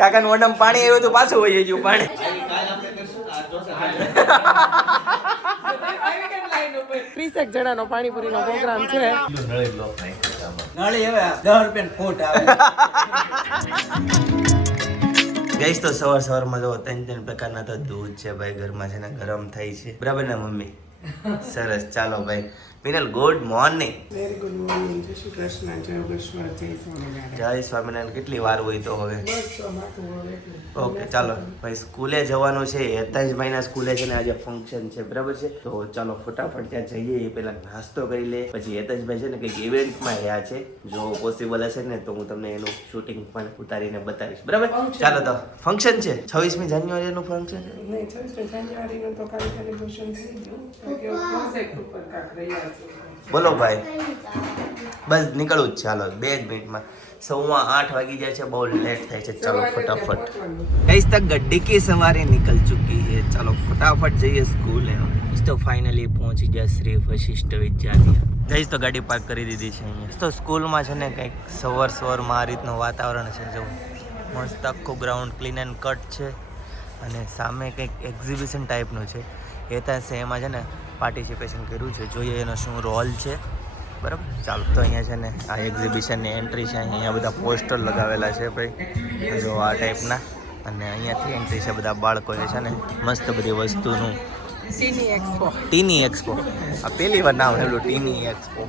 કાકા નું ઓનમ પાણી આવ્યું તો પાછું વહી ગયું પાણી. 30 જણાનો પાણીપુરીનો પ્રોગ્રામ છે. નળી હવે 10 રૂપિયા ફૂટ આવે. ગઈશ તો સવારમાં જો 3 પ્રકારના તો દૂધ છે ભાઈ ઘરમાં છે ને ગરમ થઈ છે બરાબર ને મમ્મી? સરસ ચાલો ભાઈ. Minal good morning. Very good morning. જય શ્રી કૃષ્ણ. જય યોગેશ્વર. જય સ્વામિનારાયણ. જય સ્વામિનારાયણ. કેટલી વાર હોય તો હવે? બસ માથું વળે એટલે. ઓકે ચાલો ભાઈ સ્કૂલે જવાનું છે. હેતાંશભાઈના સ્કૂલે છે ને આજે ફંક્શન છે બરાબર છે. તો ચાલો ફટાફટ ત્યાં જઈએ. એ પહેલા નાસ્તો કરી લે. પછી હેતાંશભાઈ છે ને કંઈક ઇવેન્ટમાં રહ્યા છે. જો પોસિબલ હશે ને તો હું તમને એનું શૂટિંગ પણ ઉતારીને બતાવીશ બરાબર. ચાલો તો ફંક્શન છે 26મી જાન્યુઆરીનું ફંક્શન છે. નહીં 26 જાન્યુઆરીનું તો કાલે સેલિબ્રેશન થઈ ગયું. કે પ્રોજેક્ટ ઉપર કાક રહ્યા છે. બોલો ભાઈ. બસ નીકળવું જ છે. હાલો 2 જ મિનિટમાં 8:15 વાગી જાય છે. બહુ લેટ થાય છે. ચાલો ફટાફટ. કઈ તક ગड्डी की सवारी निकल चुकी है. चलो फटाफट જઈએ સ્કૂલે. તો ફાઇનલી પહોંચી ગયા શ્રી વશિષ્ઠ વિદ્યાલય. જઈશ તો ગાડી પાર્ક કરી દીધી છે અહીંયા. તો સ્કૂલમાં છે ને કંઈક સવારમાં આ રીતનું વાતાવરણ છે. જો મસ્ત આખું ગ્રાઉન્ડ ક્લીન એન્ડ કટ છે અને સામે કંઈક એક્ઝિબિશન ટાઈપનું છે. એ ત્યાં એમાં છે ને પાર્ટિસિપેશન કર્યું છે. જોઈએ એનો શું રોલ છે બરાબર. ચાલો તો અહીંયા છે ને આ એક્ઝિબિશનની એન્ટ્રી છે. અહીંયા બધા પોસ્ટર લગાવેલા છે ભાઈ જો આ ટાઈપના. અને અહીંયાથી એન્ટ્રી છે. બધા બાળકોએ છે ને મસ્ત બધી વસ્તુનું ટીની એક્સપો. આ પહેલી વાર નામ સાંભળ્યું ટીની એક્સપો.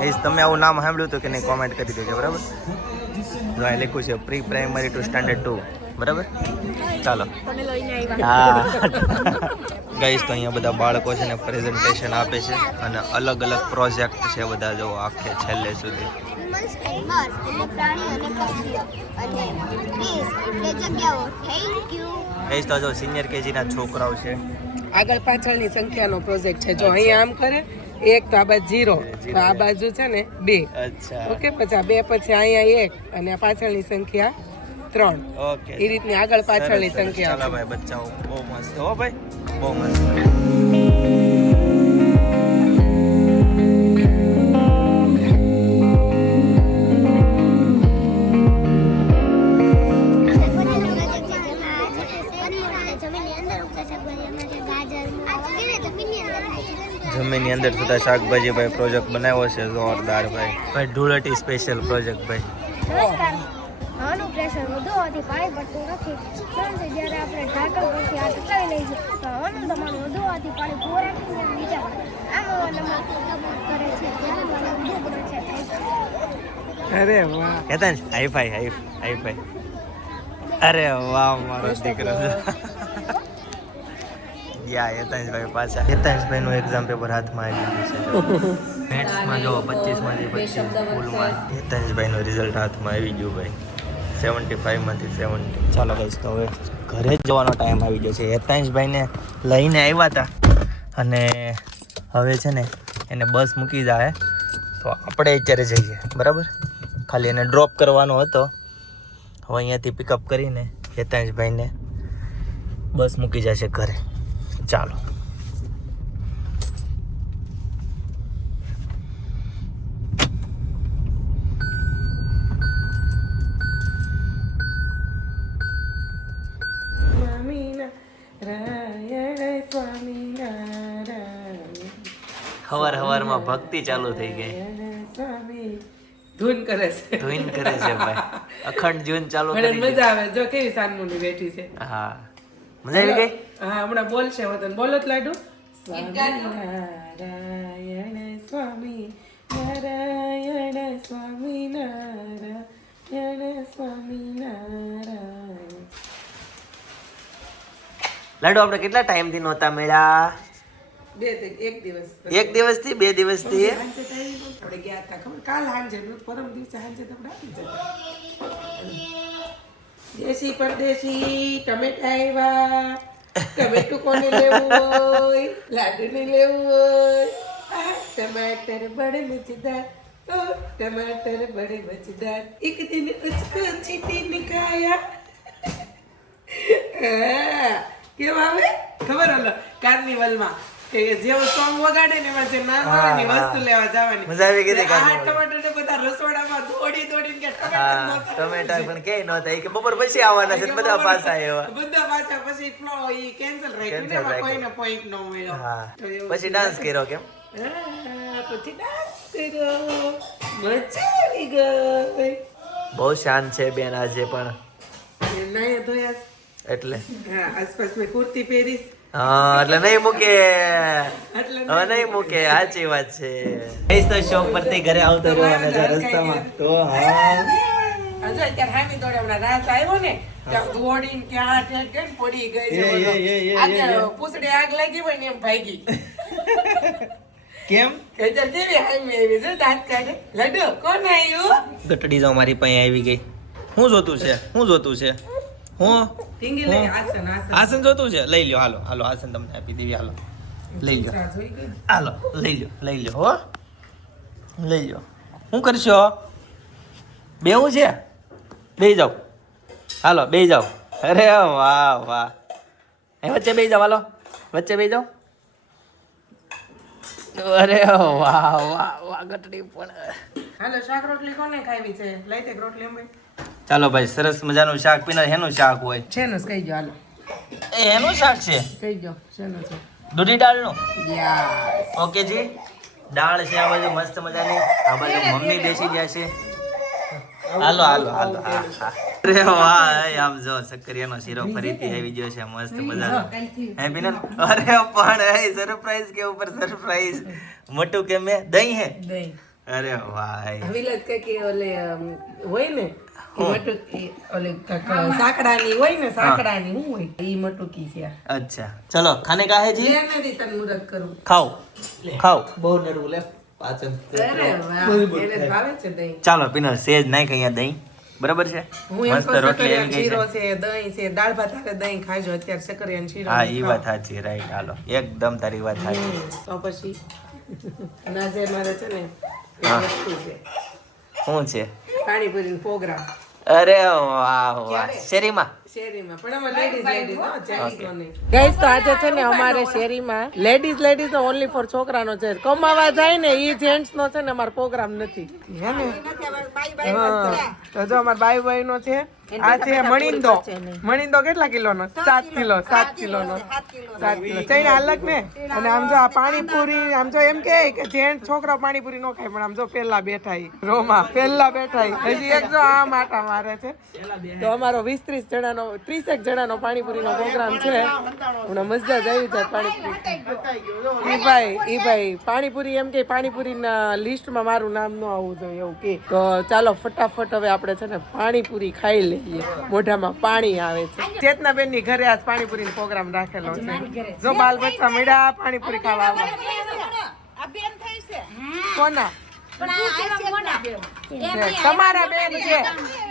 એ તમે આવું નામ સાંભળ્યું હતું કે નહીં કોમેન્ટ કરી દેજો બરાબર. જો અહીં લખ્યું છે પ્રી પ્રાઇમરી ટુ સ્ટાન્ડર્ડ 2 બરાબર. ચાલો હા ગઈશ તો અહીંયા બધા બાળકો છે ને પ્રેઝન્ટેશન આપે છે અને અલગ અલગ પ્રોજેક્ટ છે બધા જો આખે છેલ્લે સુધી. ગઈશ તો જો સિનિયર કેજીના છોકરાઓ છે. આગળ પાછળની સંખ્યાનો પ્રોજેક્ટ છે. જો અહીંયા આમ કરે 1 તો આ બાજુ 0 તો આ બાજુ છે ને 2. અચ્છા ઓકે પછી આ 2 પછી અહીંયા 1 અને આ પાછળની સંખ્યા 3. ઓકે એ રીતની આગળ પાછળની સંખ્યા. ચાલો ભાઈ બચ્ચાઓ બહુ મસ્ત હો ભાઈ બહુ મસ્ત. જમીનની અંદર થતા શાકભાજી ભાઈ પ્રોજેક્ટ બનાવ્યો છે જોરદાર ભાઈ. ભાઈ ધૂળેટી સ્પેશિયલ પ્રોજેક્ટ ભાઈ. નમસ્કાર. હવાનું પ્રેશર વધુ હોવાથી પાણી પડતું નથી, પરંતુ જ્યારે આપણે ઢાંકણ પરથી આ ટકાવી લઈએ છીએ તો હવાનું દબાણ વધુ હોવાથી પાણી પૂરાથી નીચે પડે. આમ હવા દબાણ કરે છે જેથી પાણી વધુ બને છે. અરે વાહ. Hetansh hi fi. અરે વાહ મારો દીકરો. યા હેતાંશભાઈ પાછા. હેતાંશભાઈનું એક્ઝામ પેપર હાથમાં આવી ગયું છે. મેથ્સમાં જો 25માંથી 25 સ્કૂલમાં હેતાંશભાઈનું રિઝલ્ટ હાથમાં આવી ગયું ભાઈ 75માંથી 70. ચાલો ગાઈસ તો હવે ઘરે જ જવાનો ટાઈમ આવી ગયો છે. હેતાંશભાઈને લઈને આવ્યા હતા અને હવે છે ને એને બસ મૂકી જાય તો આપણે અત્યારે જઈએ બરાબર. ખાલી એને ડ્રોપ કરવાનો હતો. હવે અહીંયાથી પિકઅપ કરીને હેતાંશભાઈને બસ મૂકી જશે ઘરે. ચાલો હવારમાં ભક્તિ ચાલુ થઈ ગઈ. ધૂન કરે છે ભાઈ. અખંડ જીવન ચાલુ મને મજા આવે. જો કેવી સાનમુની બેઠી છે. હા મજા આવી ગઈ. હા હમણાં બોલશે વતન. બોલો જ લાડુ. સ્વામિનારાયણ સ્વામી નારાયણ સ્વામી નારાયણ સ્વામી નારાયણ. લાડુ આપણે કેટલા ટાઈમ થી નહોતા મળ્યા? 1 દિવસ. 1 દિવસથી 2 દિવસથી આપણે ગયા હતા ખબર કાલ હાંજે પરમ દિવસે હાંજે તો આપણે આપી જતા. દેશી પરદેશી ટમેટા આવ્યા. ટમેટું કોને લેવું હોય? લાડુને લેવું હોય. टमाटर बड़े मजेदार, ओ टमाटर बड़े मजेदार, एक दिन उसको चीटी निकाया. કેમ આવે ખબર હલો કાર્નિવલમાં કે જેવું સોંગ વગાડે ને એમાં જે નામ આવે ને એ વસ્તુ લેવા જવાની. મજા આવી ગઈ હતી આ કાકા. ટમાટર ને બધા રસોડામાં દોડીને કે હા ટમાટર ટમેટા પણ કે નહોતા એ કે બપોર પછી આવવાના છે બધા પાછા આવ્યા. બધા પાછા પછી ફ્લો ઈ કેન્સલ રાખ્યું ને એમાં કોઈને પોઈન્ટ ન મળ્યો. હા તો એવું પછી ડાન્સ કર્યો કેમ? પછી ડાન્સ કર્યો, મજા આવી ગઈ. બહુ શાંત છે બેન આજે પણ નાયા ધોયા. એટલે હા, આસપાસ મેં કુર્તી પહેરીશ હા એટલે નહીં મૂકે એટલે હવે નહીં મૂકે સાચી વાત છે. કઈશ તો શોપ પરથી ઘરે આવતો રહ્યો અને જો રસ્તામાં તો હા હજુ અત્યારે હામી દોડે હમણાં રાત આવ્યો ને ત્યાં દોડીને ક્યાં ઠેક ઠેક પડી ગઈ છે બધો. આગે પૂછડે આગ લાગી હોય ને એમ ભાગી. કેમ અત્યારે કેવી હામી આવી છે દાંત કાઢે. લડુ કોણ આવ્યું? ગટડી જાવ મારી પાસે આવી ગઈ. શું જોતું છે હું ઢીંગી લઈ આસન આસન આસન જોતું છે લઈ લ્યો. હાલો આસન તમને આપી દેવી. હાલો લઈ લ્યો. જોઈ ગઈ. હાલો લઈ લ્યો હો લઈ લ્યો. શું કરશો? બેવું છે? બેહી જાઓ. હાલો બેહી જાઓ. અરે વાહ એ વચ્ચે બેહી જાઓ. હાલો વચ્ચે બેહી જાઓ. અરે વાહ ગટડી પણ. હાલો શાક રોટલી કોને ખાવી છે? લઈ તે રોટલી અમે ચાલો ભાઈ સરસ મજાનું શાક પીને હેનું શાક હોય? છે ને કહી ગયો. હાલો એ એનું શાક છે કહી ગયો શેનો છે? દૂધી દાળનું. યસ. ઓકે જી દાળ છે આ બાજુ મસ્ત મજાની. આ બાજુ મમ્મી બેસી ગયા છે. હાલો હા. અરે વાહ આમ જો સક્કરિયાનો શીરો ફરીથી આવી ગયો છે મસ્ત મજાનો. હે પીનલ? અરે પણ સરપ્રાઈઝ કે ઉપર સરપ્રાઈઝ. મોટું કે મેં દહીં હે? દહીં. અરે વાહ વિલાસ કે ઓલે હોય ને મટુકી ઓલે સાકડાની હોય ને સાકડાની હું હોય ઈ મટુકી છે. અચ્છા ચલો ખાને કા હે જી? લે ને દી તન મુરત કરું. ખાઓ બહુ નડવું લે પાછળ. અરે વાહ એને ભાવે છે દહીં. ચાલો પીનલ સેજ નાખ અહીંયા દહીં બરાબર છે. હું એમ મસ્ત કહું રોટલી સકરિયાનો આવી ગઈ શીરો છે. છે દહીં છે દાળ ભાત સાથે દહીં ખાજો. અત્યારે સકરિયાનો શીરો હા નહીં એ ખાઓ. વાત સાચી રાઈટ. હાલો એકદમ તારી વાત સાચી. તો પછી નાજે મારે છે ને એક હા. વસ્તુ છે શું છે? પાણીપુરીનો પ્રોગ્રામ અરે વાહ શેરીમાં. શેરીમાં પણ અમે લેડીઝ નો જેન્ટ્સ નો નહીં. ગાઈસ તો આજે છે ને અમારે શેરીમાં લેડીઝ નો ઓન્લી ફોર છોકરાનો છે. કમાવા જાય ને ઈ જેન્ટ્સ નો છે ને અમારો પ્રોગ્રામ નથી હે ને. હા તો જો અમાર બાઈ નો છે. આ છે મણિંદો કેટલા કિલોનો? 7 કિલો 7 કિલોનો 7 કિલો ચૈના અલગ ને. અને આમ જો આ પાણીપુરી આમ જો એમ કે જેન્ટ છોકરા પાણીપુરી નો ખાય પણ આમ જો પેલા બેઠા ઈ રોમાં પેલા બેઠા ઈ હજી એક જો આ માટા મારે છે. તો અમારો 20-30 જણાનો 30 જણાનો પાણીપુરીનો પ્રોગ્રામ છે. હમણાં મજા જ આવી જાય પાણીપુરી. ઈ ભાઈ પાણીપુરી એમ કે પાણીપુરીના લિસ્ટમાં મારું નામ ન આવવું જોઈએ એવું કે. તો ચાલો ફટાફટ હવે આપણે છે ને પાણીપુરી ખાઈ લઈએ. મોઢામાં પાણી આવે છે. ચેતનાબેન ની ઘરે આજ પાણીપુરીનો પ્રોગ્રામ રાખેલો છે. જો બાલ બચ્ચા મળ્યા પાણીપુરી ખાવા આવવા. કોના? તમારા બેન છે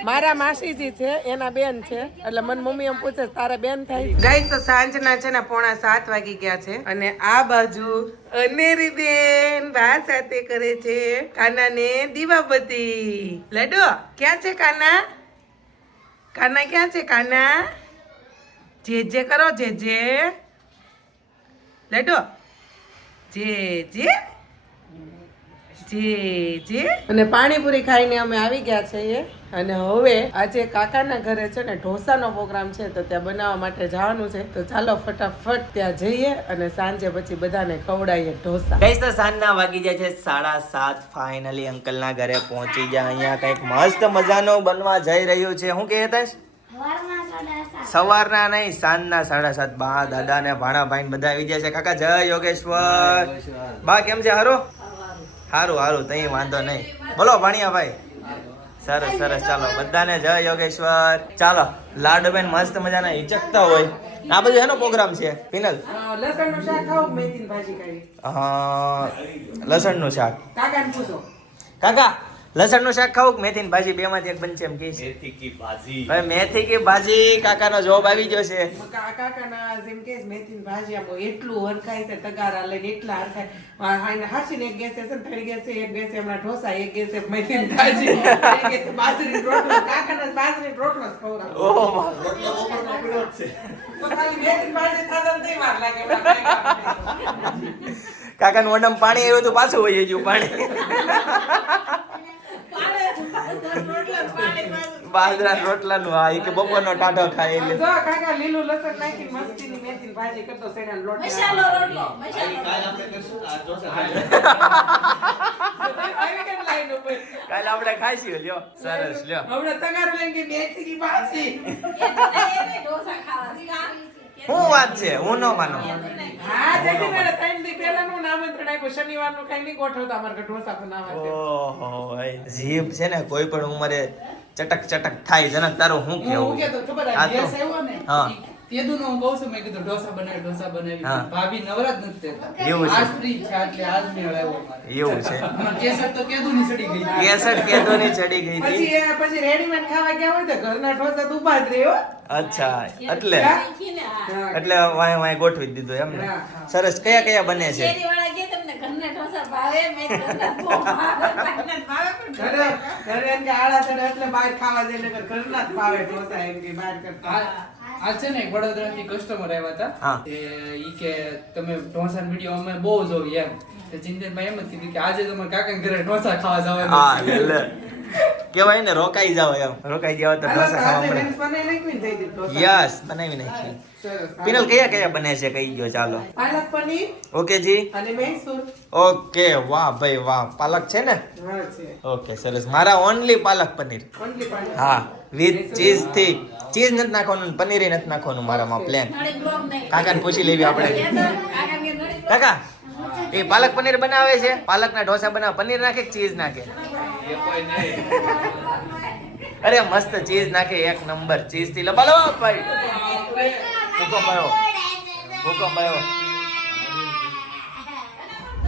મારા માસીજી છે એના બેન છે એટલે મને મમ્મી એમ પૂછે તારા બેન થાય. ગાઈસ તો સાંજના છે ને 6:45 વાગી ગયા છે અને આ બાજુ અનેરી બેન બા સાથે કરે છે કાના ને દીવાબત્તી. લડો ક્યાં છે કાના? કાના ક્યાં છે? કાના જે કરો જે લડો જે અને પાણીપુરી ખાઈને અમે આવી ગયા છીએ અને હવે આજે કાકાના ઘરે છે ને ઢોસાનો પ્રોગ્રામ છે તો ત્યાં બનાવવા માટે જવાનું છે. તો ચાલો ફટાફટ ત્યાં જઈએ અને સાંજે પછી બધાને ખવડાવીએ ઢોસા. ગાઈસ તો સાંજના વાગી જાય છે 7:30. ફાઇનલી અંકલના ઘરે પહોંચી ગયા. અહીંયા કંઈક મસ્ત મજાનો બનવા જઈ રહ્યું છે. શું કહે હતા? સવારના નહીં સાંજના 7:30. બા દાદા ને ભાણા ભાઈ બધા આવી ગયા છે. કાકા જય યોગેશ્વર. બા કેમ છે? હારું તઈ વાંધો નહીં. બોલો ભાણિયા ભાઈ. સરસ ચાલો બધાને જય યોગેશ્વર. ચાલો લાડુબેન મસ્ત મજાના હિચકતા હોય. આ બધું એનો પ્રોગ્રામ છે પિનલ? લસણનું શાક ખાવ મેથીની ભાજી ખાવી. લસણનું શાક. કાકાને પૂછો. કાકા લસણનું શાક ખાવું કે મેથીની ભાજી? બે માંથી એક બનશે એમ કે મેથી કી ભાજી. કાકાનો જવાબ આવી ગયો છે. કાકાના જેમ કે મેથીની ભાજી આમ એટલું હરખાય છે તગારા લઈને એટલા હરખાય. હાસીને એક ગેસે છે ત્રણ ગેસે એક ગેસે હમણાં ઢોસા એક ગેસે મેથીની ભાજી એક ગેસે બાજરીનો રોટલો. કાકાના બાજરીનો રોટલો જ ખવડાવો. તો ખાલી બે દિન બાજે થાતા ને તઈ વાર લાગે કાકાનું ઓનમ પાણી આવ્યું તો પાછું વહી ગયું પાણી બાજરા રોટલાનું હા ઈ કે બપોરનો ટાઢો ખાય એટલે જો કાકા લીલું લસણ નાખીને મસ્તીની મેથીની ભાજી કરતો સેણાનો લોટ મસાલો રોટલો કાલ આપણે કરશું આ ઢોસા આવી કેમ લાઈન ઉપર કાલે આપણે ખાઈશું લ્યો સરસ લ્યો હમણાં તગારું લઈને કે મેથીની ભાજી ઢોસા ખાવા શું વાત છે હું ન માનું હા જેથી મારે 3 દી પહેલાનું આમંત્રણ આપ્યું શનિવારનું કઈ નહીં ગોઠવતા અમારે ઘરે ઢોસા બનાવવા છે ઓહો જીભ છે ને કોઈ પણ ઉંમરે ચટક ચટક થાય જનક તારું શું હું કેવું કેતો ખબર આ આ તો- ગેસ આવ્યો ને હા. તેદુનો હું કહું છું મેં કીધું ઢોસા બનાવી હા. ભાભી નવરાત નથી દેતા એવું છે. આજ ફ્રી છે એટલે આજ મેળ આવ્યો મારે એવું છે કેસર તો કેદુની સડી ગઈ કેસર કેદોની ચડી ગઈ હતી પછી રેડીમેડ ખાવા ગયા હોય તો ઘરના ઢોસા તો ઉભા જ રહે હો અચ્છા એટલે હા. હા એટલે વાય વાય ગોઠવી દીધું એમ ને હા. સરસ કયા કયા બને છે શેરીવાળા કે તમને ઘરના ઢોસા ભાવે મેં ઘરના બહુ ભાવે ભાઈને ભાવે પણ ઘરે ઘરે એમ કે આળા ચડે એટલે બહાર ખાવા જાય નકર ઘરના જ ભાવે ઢોસા એમ કે બહાર કરતા આ છે ને વડોદરા થી કસ્ટમર આવ્યા હા. હતા ઈ કે તમે ઢોસા વિડીયો અમે બહુ જોઈ એમ તો ચિંતનભાઈ એમ જ કીધું કે આજે તમારે કાકા ઘરે ઢોસા ખાવા જવાનું હા છે. એટલે કેવાય ને રોકાઈ જાવ એમ રોકાઈ જાવ તો ઢોસા ખાવા મળે યસ બનાવી નાખી પિનલ કયા કયા બને છે કહી ગયો ચાલો પાલક પનીર ઓકે જી અને મૈસૂર ઓકે વાહ ભાઈ વાહ પાલક છે ને હા છે ઓકે સરસ મારા ઓનલી પાલક પનીર ઓનલી પાલક હા વિથ ચીઝ થી ચીઝ નથી નાખવાનું પનીર નથી નાખવાનું મારામાં પ્લેન નળી બ્લોક નહીં કાકાને પૂછી લેવી આપણે એ તો કાકાને નળી બ્લોક કાકા એ પાલક પનીર બનાવે છે પાલકના ઢોસા બનાવે પનીર નાખે કે ચીઝ નાખે એ કોઈ નહીં. અરે મસ્ત ચીઝ નાખે એક નંબર ચીઝ થી લબાલો ભાઈ હુકમ આવ્યો હુકમ આવ્યો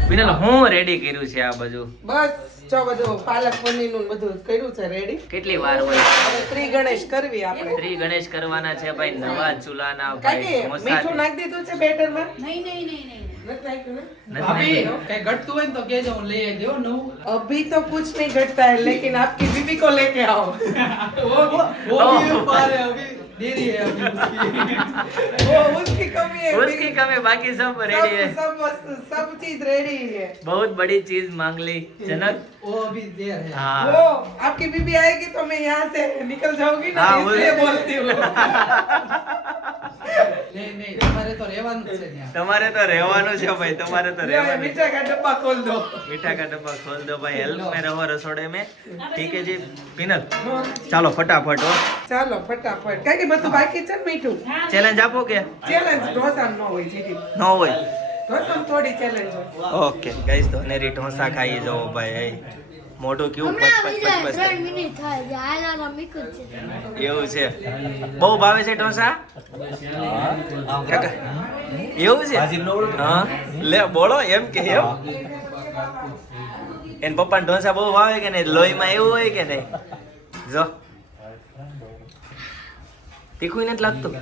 પિનલ હું રેડી કર્યું છે આ બધું બસ જો બધું પાલક પનીર નું બધું કર્યું છે રેડી કેટલી વાર હોય હવે શ્રી ગણેશ કરવી આપણે શ્રી ગણેશ કરવાના છે ભાઈ નવા ચૂલાના કાકી ભાઈ મીઠું નાખી દીધું છે બેટર માં નહીં નહીં નહીં નહીં નથી નાખ્યું ને ભાભી કઈ ઘટતું હોય ને તો કહેજો હું લઈ આવી દઉં નવું अभी तो कुछ नहीं घटता है लेकिन आपकी बीबी को लेके आओ वो भी ऊपर है अभी देरी है अभी उसकी वो उसकी कमी है उसकी कमी बाकी सब रेडी है सब वस्तु सब चीज रेडी है बहुत बड़ी चीज मांग ली जनक वो अभी देर है हाँ वो आपकी बीबी आएगी तो मैं यहाँ से निकल जाऊंगी ना हाँ, वो- इसलिए बोलती हूँ નહીં નહીં તમારે તો રહેવાનું જ છે ત્યાં તમારે તો રહેવાનું છે ભાઈ તમારે તો ये રહેવાનું मीठा का डब्बा खोल दो मीठा का डब्बा खोल दो भाई हेल्प में रहो रसोड़े में ठीक है जी पिनल ચાલો ફટાફટ હો ચાલો ફટાફટ કઈ કે બધું બાકી છે ને મીઠું ચેલેન્જ આપો કે ચેલેન્જ ઢોસા ન હોય જીદી ન હોય ઢોસા થોડી ચેલેન્જ હોય ઓકે ગાઈસ તો અનેરી ઢોસા ખાઈ જાઓ ભાઈ મોઢું કેવું પચ પચ પચ પચ થાય. મિનિટ થાય છે આના મિક જ છે એવું છે બહુ ભાવે છે ઢોસા કાકા એવું છે હા લે બોલો એમ કે એમ એન પપ્પાને ઢોસા બહુ ભાવે કે નહીં લોહીમાં એવું હોય કે નહીં જો તીખું નથી લાગતું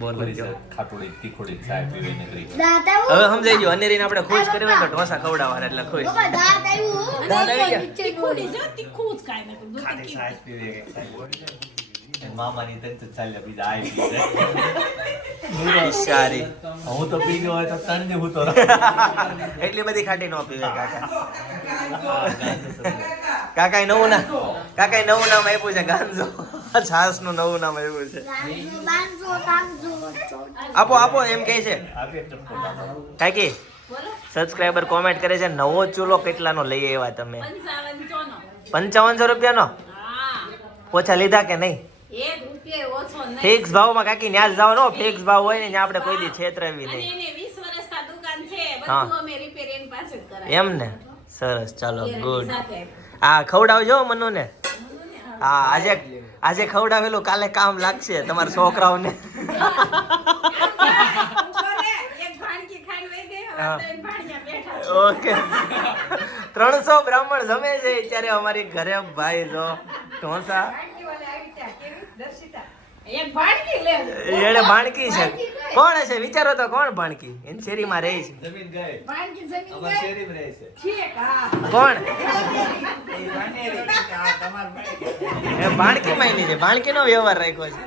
બોલ જો ખાટોડી તીખોડી ચાય પીવી નકરી દાંત હવે આવ્યું સમજાઈ ગયો અનેરીને આપણે ખુશ કરવી હોય તો ઢોસા ખવડાવવાના એટલે ખુશ પપ્પા દાંત આવ્યું દાંત આવી ગયા? તીખું છે તીખું જ કાંઈ નકર દૂધ ખાટી તીખું. છાશ પીવે કે મામાની તને તો ચાલ્યા બીજા આઈ પીવે સારી હું તો પી ગયો હોય તો તણ હું તો એટલી બધી ખાટી ન પીવે કાકા કાકાએ નવું નામ આપ્યું છે ગાંજો છાસ નું નવું નામ આપ્યું છે બાંધો તાંજો આપો આપો એમ કહે છે આપે ટપકો કાકી બોલો સબસ્ક્રાઇબર કોમેન્ટ કરે છે નવો ચૂલો કેટલાનો લઈ આવ્યા તમે 55 નો 55 રૂપિયાનો હા ઓછા લીધા કે નહીં 1 રૂપિયો ઓછો નહીં ફિક્સ ભાવમાં કાકી ન્યા જ જાવ નો ફિક્સ ભાવ હોય ને ત્યાં આપણે કોઈ દી છેતરાવી અને નહીં એને 20 વર્ષના દુકાન છે હા. બધું અમે રિપેર એની પાસે જ કરાવીએ. એમ ને સરસ ચાલો Guarantee ગુડ સાથે. આ ખવડાવજો મનુને હા આજે ખવડાવેલું કાલે કામ લાગશે તમારા છોકરાઓને એક ભાણકી ખાઈને વહી ગઈ, હવે હા. તો એને ભાણિયા બેઠા છે. ઓકે 300 બ્રાહ્મણ જમે છે ત્યારે અમારી ઘરે ભાઈ જો ઢોસા એક ભાણકી લે એણે ભાણકી છે કોણ હશે વિચારો તો કોણ ભાણકી એની શેરીમાં રહે છે જમીન ગઈ ભાણકી જમીન અમાર ગઈ. શેરીમાં રહે છે છેક, હા. કોણ એ ભાણકી માં છે ભાણકીનો વ્યવહાર રાખ્યો છે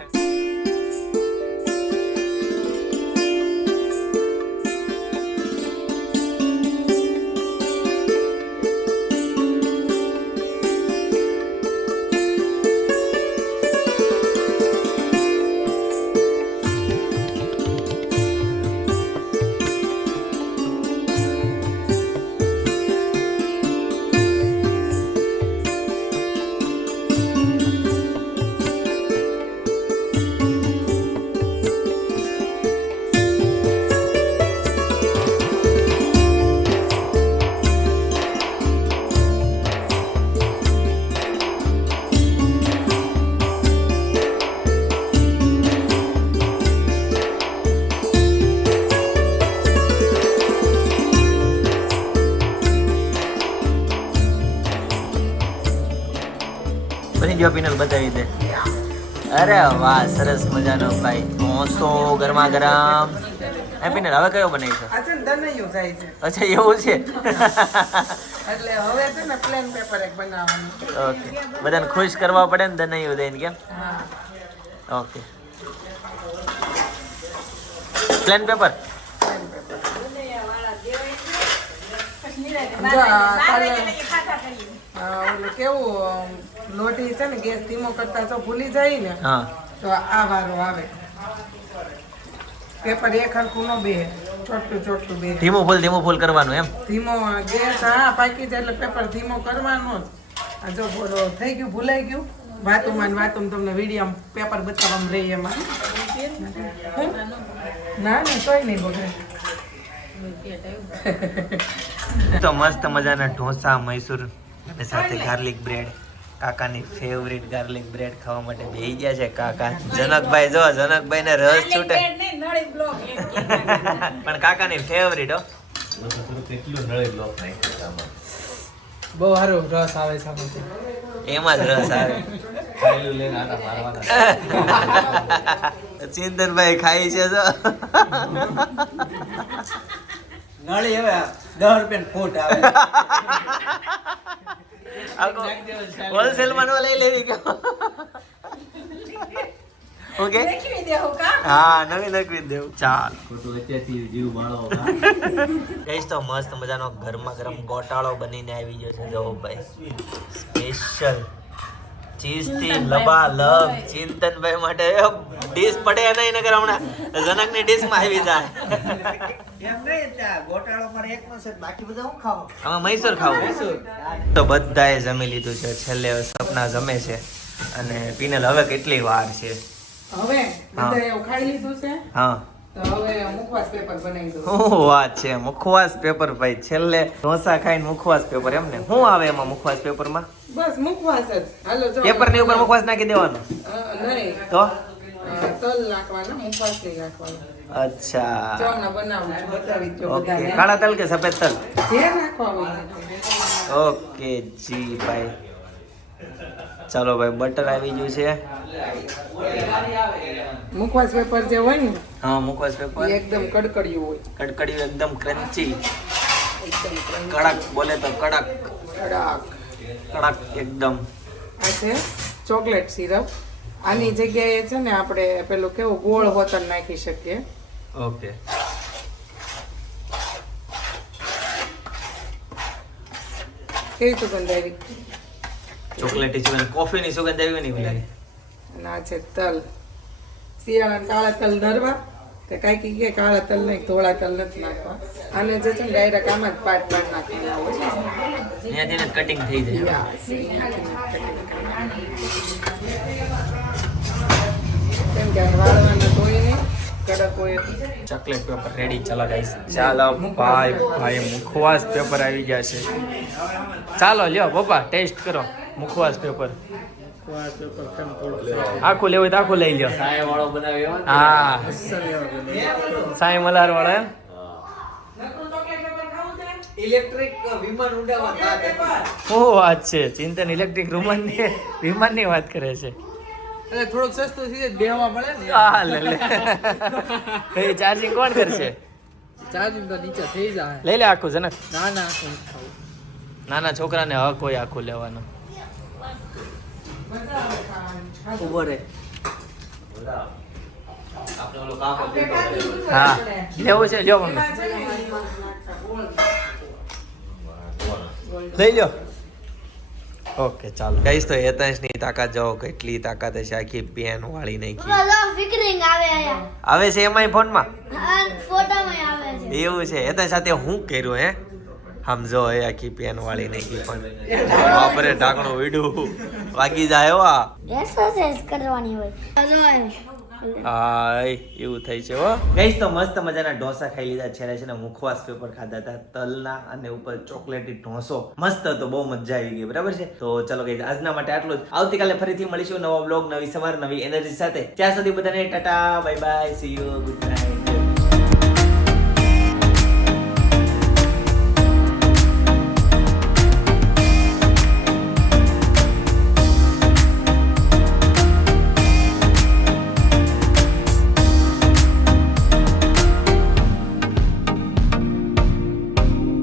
જો પિનલ બતાવી દે. અરે વાહ, સરસ મજાનો ભાઈ ઢોસો ગરમા ગરમ. પિનલ હવે કયો બનાવી છે? આ છે ને દનૈયું થાય છે અચ્છા એવું છે. એટલે હવે છે ને પ્લેન પેપર એક બનાવવાનું. ઓકે, બધાને ખુશ કરવા પડે ને દનૈયું દઈને, કેમ? હા ઓકે, પ્લેન પેપર. જો ઓલું કેવું લોટી છે ને ગેસ ધીમો કરતા જો ભૂલી જાય ને હા, તો આ વારો આવે. પેપર એક હરખું ન બે, ચોટલું બે. ધીમું ફૂલ કરવાનું એમ. ધીમો ગેસ હા પાકી જાય એટલે પેપર ધીમો કરવાનો જ. આ જો થઈ ગયું ભૂલાઈ ગયું વાતુમાં તમને વિડીયો પેપર બતાવવામાં રહી એમાં. ના તોય નહીં બગડે. તો મસ્ત મજાના ઢોસા મૈસૂર અને સાથે ગાર્લિક બ્રેડ. કાકાની ફેવરિટ ગાર્લિક બ્રેડ ખાવા માટે બેસી ગયા છે કાકા. જનકભાઈ જો, જનકભાઈ ને રસ છૂટે પણ કાકાની ફેવરિટ હો. બહુ સારું રસ આવે છે આમાંથી. એમાં જ રસ આવે. ચિંતનભાઈ ખાઈ છે તો નળી હવે 10 રૂપિયા ફૂટ આવે. હોલસેલ માં લઈ લેવી કે ઓકે દેખી દેવું કા હા નવી નખવી દેવું. ચાલ ખોટું અત્યારથી જીવ બાળો. કહીશ તો મસ્ત મજાનો ગરમા ગરમ ગોટાળો બનીને આવી ગયો છે. જો ભાઈ સ્પેશિયલ ચીઝ થી લબાલબ ચિંતનભાઈ માટે ડીશ પડે નહીં નગર હમણાં જનકની ડીશ માં આવી જાય. એમ નહીં ત્યાં ગોટાળો પર એકનો છે બાકી બધા હું ખાવ. આમાં મૈસૂર ખાવું. તો બધાએ જમી લીધું છે. છેલ્લે સપના જમે છે અને પિનલ હવે કેટલી વાર છે. હવે બધા એવું ખાઈ લીધું છે હા, તો હવે મુખવાસ પેપર બનાવી દઉં. શું વાત છે. મુખવાસ પેપર ભાઈ છેલ્લે ઢોસા ખાઈને મુખવાસ પેપર. એમ ને શું આવે એમાં મુખવાસ પેપરમાં? બસ મુખવાસ જ. હાલો જો પેપર ની ઉપર મુખવાસ નાખી દેવાનું નહીં તો તલ નાખવાના મુખવાસ નહીં નાખવાનું. અચ્છા જો હમણાં બનાવું છું, બતાવી દો ઓકે. બધાને. કાળા તલ કે સફેદ તલ? જે નાખવા હોય. ઓકે જી ભાઈ. ચાલો ભાઈ, બટર આવી ગયું છે. મુખવાસ પેપર જે હોય ને હા, મુખવાસ પેપર એ એકદમ કડકડિયું હોય. કડકડિયું એકદમ ક્રન્ચી. એકદમ કડક બોલે તો કડક કડક. કડક એકદમ. આ છે ચોકલેટ સિરપ. આની જગ્યાએ છે ને આપણે પેલું કેવું ગોળ હોતર નાખી શકીએ. ઓકે. કેવી સુગંધ આવી. ચોકલેટી સુગંધ, કોફી ની સુગંધ આવી નહીં લાગે. અને આ છે તલ. શિયાળા કાળા તલ ધરવા તે કાંઈક કે કાળા તલ નહીં ધોળા તલ નથી નાખવા. આને જે છે ને ડાયરેક્ટ આમાં જ પાટ નાખવાના હોય. અહીંયાથી જ કટિંગ થઈ જાય. યસ. કેમ કે વાળવાના ધોઈ નહીં કડક હોય. Chocolate paper ready. ચાલો ગાઈસ, ચાલો ભાઈ મુખવાસ પેપર આવી ગયા છે. ચાલો લ્યો પપ્પા ટેસ્ટ કરો મુખવાસ પેપર. આખું લેવું તો આખું લઈ લ્યો. સાય વાળો બનાવ્યો. હા, સાઈ મલાર વાળો એમ. ઇલેક્ટ્રિક વિમાન ઉડાવવા શું વાત છે. ચિંતન ઇલેક્ટ્રિક વિમાન ની વાત કરે છે. એટલે થોડુંક સસ્તું થઈ જાય બેહવા મળે ને. હા લે લે. કઈ ચાર્જિંગ કોણ કરશે? ચાર્જિંગ તો નીચે થઈ જાય. લઈ લે આખું જનક. ના ના હું ખાવું. નાના છોકરાને હક હોય આખું લેવાનો. ઉભો રે. હા લેવું છે, લ્યો મમ્મી લઈ લ્યો. ઓકે ચાલો કહીશ તો હેતાંશ ની તાકાત જો કેટલી તાકાત હશે. આખી પેન વાળી નાખી ફિકરિંગ આવે અહીંયા આવે છે એમાંય ફોનમાં. ફોટામાં આવે છે. એવું છે. હેતાંશ સાથે હું કર્યું હે સમજો એ આખી પેન વાળી નાખી પણ બાપરે ઢાંકણું વીડું વાગી જાય હો. આ એક્સરસાઇઝ કરવાની હોય. હાય એવું થઈ છે હો. ગઈસ તો મસ્ત મજાના ઢોસા ખાઈ લીધા. છેલ્લે છે ને મુખવાસ પેપર ખાધા હતા તલના અને ઉપર ચોકલેટી ઢોસો મસ્ત હતો. બહુ મજા આવી ગઈ. બરાબર છે. તો ચલો ગઈસ આજના માટે આટલું જ. આવતીકાલે ફરીથી મળીશું નવો બ્લોગ નવી સવાર નવી એનર્જી સાથે. ત્યાં સુધી બધાને Tata bye bye see you good night.